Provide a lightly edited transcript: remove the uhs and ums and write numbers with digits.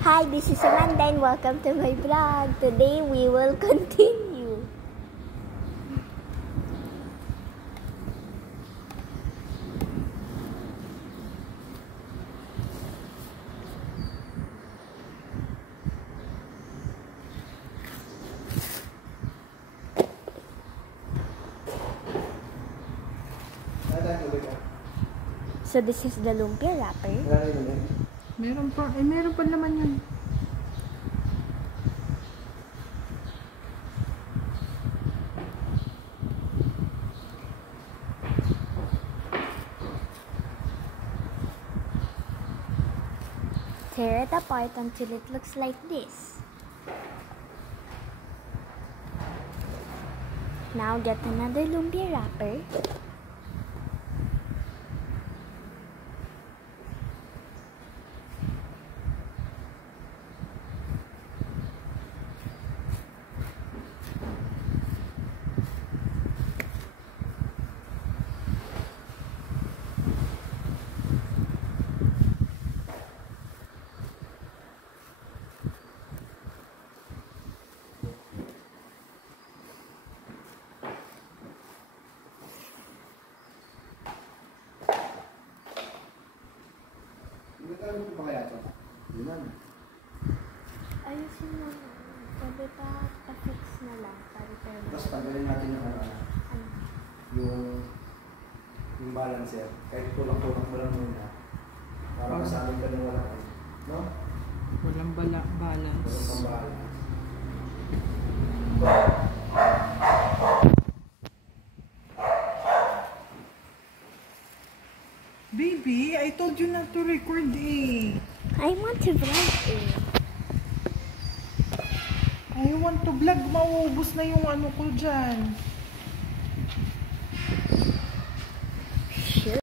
Hi, this is Amanda and welcome to my vlog. Today we will continue. So this is the lumpia wrapper. Meron pa naman yun. Tear it apart until it looks like this. Now get another lumpia wrapper. Ano po ba kaya ito? Yun na. Ayusin mo. Sabi pa-fix na lang. Tapos tanggalin natin yung yung balancer. Kahit tulak-tulak mo lang muna. Para masabi ka nung wala kayo. No? Walang balance. Walang pang balance. Baby, I told you not to record eh. I want to vlog it. I want to vlog. Mauubos na yung ano ko dyan.